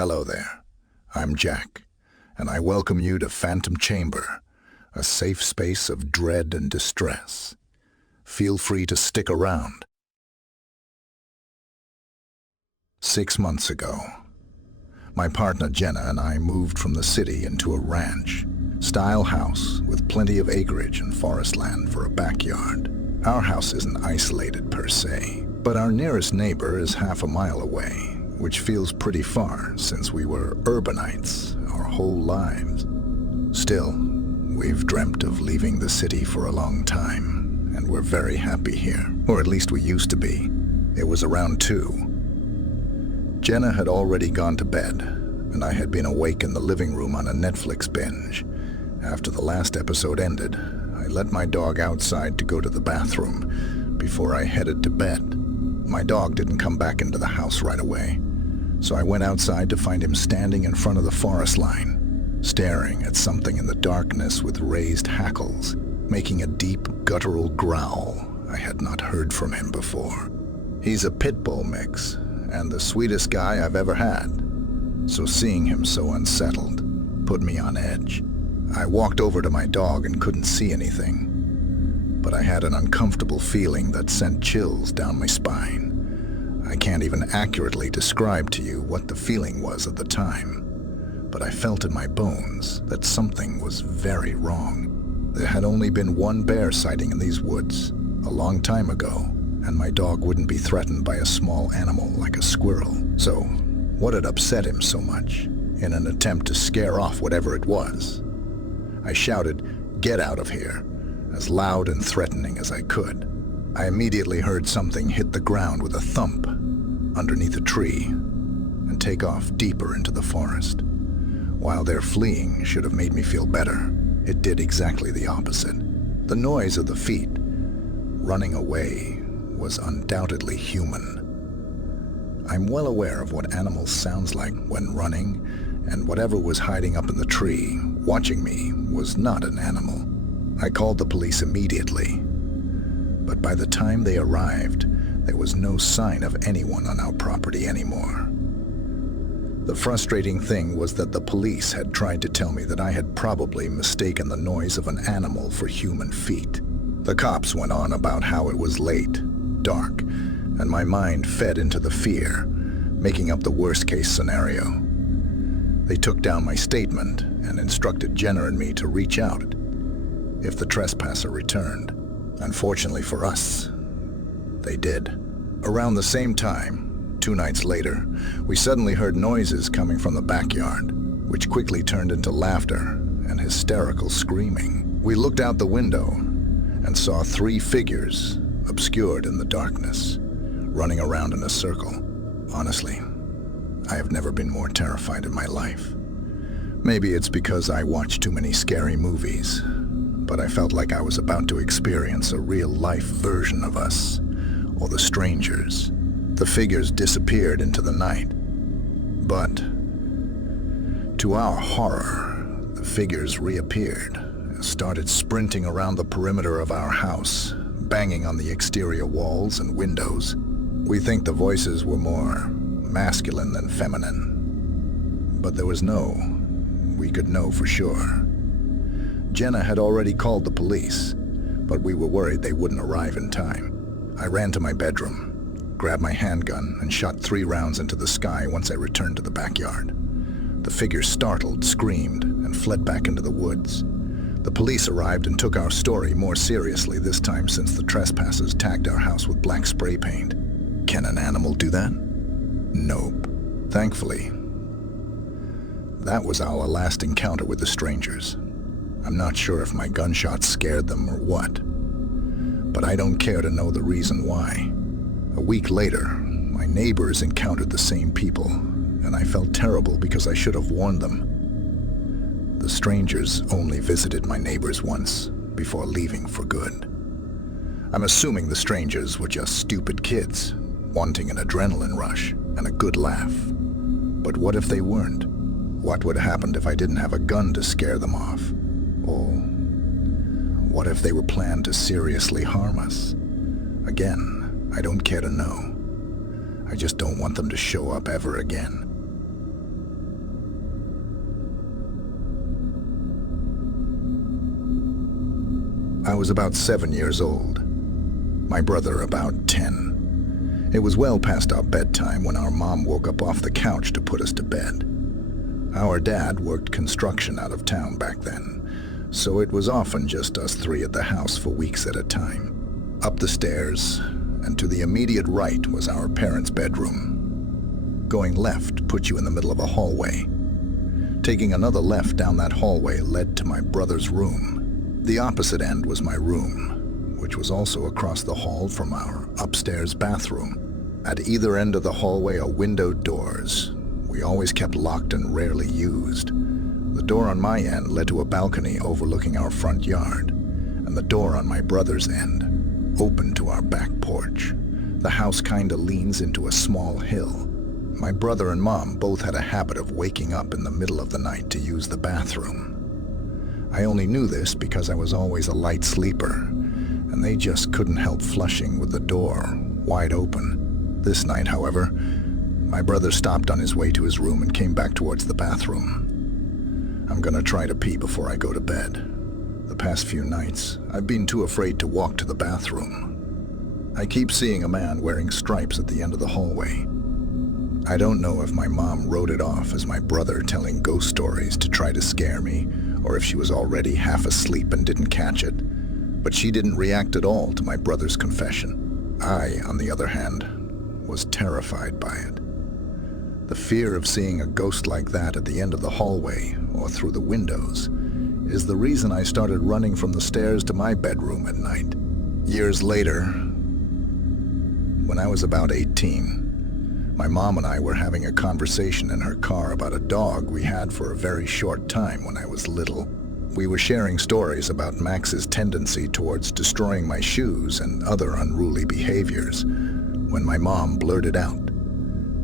Hello there, I'm Jack, and I welcome you to Phantom Chamber, a safe space of dread and distress. Feel free to stick around. 6 months ago, my partner Jenna and I moved from the city into a ranch-style house with plenty of acreage and forest land for a backyard. Our house isn't isolated per se, but our nearest neighbor is half a mile away, which feels pretty far since we were urbanites our whole lives. Still, we've dreamt of leaving the city for a long time, and we're very happy here, or at least we used to be. It was around 2. Jenna had already gone to bed, and I had been awake in the living room on a Netflix binge. After the last episode ended, I let my dog outside to go to the bathroom before I headed to bed. My dog didn't come back into the house right away, so I went outside to find him standing in front of the forest line, staring at something in the darkness with raised hackles, making a deep, guttural growl I had not heard from him before. He's a pit bull mix, and the sweetest guy I've ever had, so seeing him so unsettled put me on edge. I walked over to my dog and couldn't see anything, but I had an uncomfortable feeling that sent chills down my spine. I can't even accurately describe to you what the feeling was at the time, but I felt in my bones that something was very wrong. There had only been one bear sighting in these woods a long time ago, and my dog wouldn't be threatened by a small animal like a squirrel. So, what had upset him so much, in an attempt to scare off whatever it was? I shouted, "Get out of here," as loud and threatening as I could. I immediately heard something hit the ground with a thump underneath a tree and take off deeper into the forest. While their fleeing should have made me feel better, it did exactly the opposite. The noise of the feet running away was undoubtedly human. I'm well aware of what animals sounds like when running, and whatever was hiding up in the tree, watching me, was not an animal. I called the police immediately, but by the time they arrived, there was no sign of anyone on our property anymore. The frustrating thing was that the police had tried to tell me that I had probably mistaken the noise of an animal for human feet. The cops went on about how it was late, dark, and my mind fed into the fear, making up the worst-case scenario. They took down my statement and instructed Jenna and me to reach out if the trespasser returned. Unfortunately for us, they did. Around the same time, 2 nights later, we suddenly heard noises coming from the backyard, which quickly turned into laughter and hysterical screaming. We looked out the window and saw 3 figures obscured in the darkness, running around in a circle. Honestly, I have never been more terrified in my life. Maybe it's because I watch too many scary movies, but I felt like I was about to experience a real-life version of us, or the strangers. The figures disappeared into the night, but to our horror, the figures reappeared and started sprinting around the perimeter of our house, banging on the exterior walls and windows. We think the voices were more masculine than feminine, but there was we could know for sure. Jenna had already called the police, but we were worried they wouldn't arrive in time. I ran to my bedroom, grabbed my handgun, and shot 3 rounds into the sky once I returned to the backyard. The figures startled, screamed, and fled back into the woods. The police arrived and took our story more seriously this time since the trespassers tagged our house with black spray paint. Can an animal do that? Nope. Thankfully, that was our last encounter with the strangers. I'm not sure if my gunshots scared them or what, but I don't care to know the reason why. A week later, my neighbors encountered the same people, and I felt terrible because I should have warned them. The strangers only visited my neighbors once before leaving for good. I'm assuming the strangers were just stupid kids, wanting an adrenaline rush and a good laugh. But what if they weren't? What would have happened if I didn't have a gun to scare them off? Or what if they were planned to seriously harm us? Again, I don't care to know. I just don't want them to show up ever again. I was about 7 years old. My brother about 10. It was well past our bedtime when our mom woke up off the couch to put us to bed. Our dad worked construction out of town back then, so it was often just us three at the house for weeks at a time. Up the stairs, and to the immediate right was our parents' bedroom. Going left put you in the middle of a hallway. Taking another left down that hallway led to my brother's room. The opposite end was my room, which was also across the hall from our upstairs bathroom. At either end of the hallway are windowed doors. We always kept locked and rarely used. The door on my end led to a balcony overlooking our front yard, and the door on my brother's end opened to our back porch. The house kinda leans into a small hill. My brother and mom both had a habit of waking up in the middle of the night to use the bathroom. I only knew this because I was always a light sleeper, and they just couldn't help flushing with the door wide open. This night, however, my brother stopped on his way to his room and came back towards the bathroom. I'm gonna try to pee before I go to bed. The past few nights, I've been too afraid to walk to the bathroom. I keep seeing a man wearing stripes at the end of the hallway. I don't know if my mom wrote it off as my brother telling ghost stories to try to scare me, or if she was already half asleep and didn't catch it, but she didn't react at all to my brother's confession. I, on the other hand, was terrified by it. The fear of seeing a ghost like that at the end of the hallway or through the windows is the reason I started running from the stairs to my bedroom at night. Years later, when I was about 18, my mom and I were having a conversation in her car about a dog we had for a very short time when I was little. We were sharing stories about Max's tendency towards destroying my shoes and other unruly behaviors when my mom blurted out,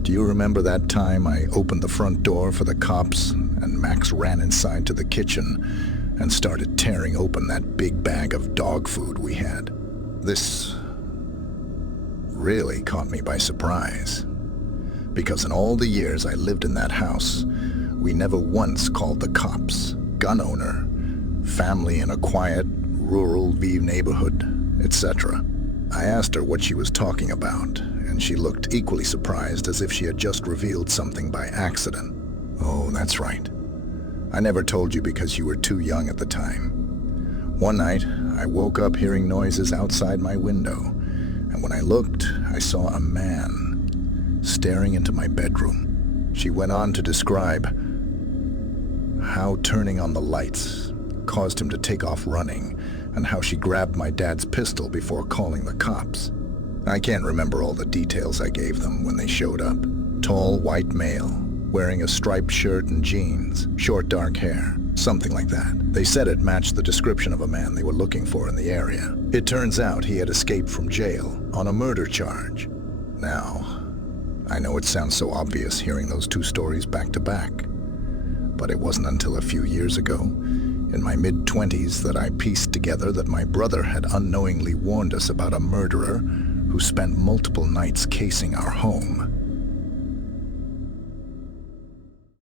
"Do you remember that time I opened the front door for the cops and Max ran inside to the kitchen and started tearing open that big bag of dog food we had?" This really caught me by surprise, because in all the years I lived in that house, we never once called the cops, gun owner, family in a quiet, rural V neighborhood, etc. I asked her what she was talking about, and she looked equally surprised as if she had just revealed something by accident. "Oh, that's right. I never told you because you were too young at the time. One night, I woke up hearing noises outside my window, and when I looked, I saw a man staring into my bedroom." She went on to describe how turning on the lights caused him to take off running, and how she grabbed my dad's pistol before calling the cops. I can't remember all the details I gave them when they showed up. Tall, white male, wearing a striped shirt and jeans, short dark hair, something like that. They said it matched the description of a man they were looking for in the area. It turns out he had escaped from jail on a murder charge. Now, I know it sounds so obvious hearing those two stories back to back, but it wasn't until a few years ago, in my mid-20s, that I pieced together that my brother had unknowingly warned us about a murderer who spent multiple nights casing our home.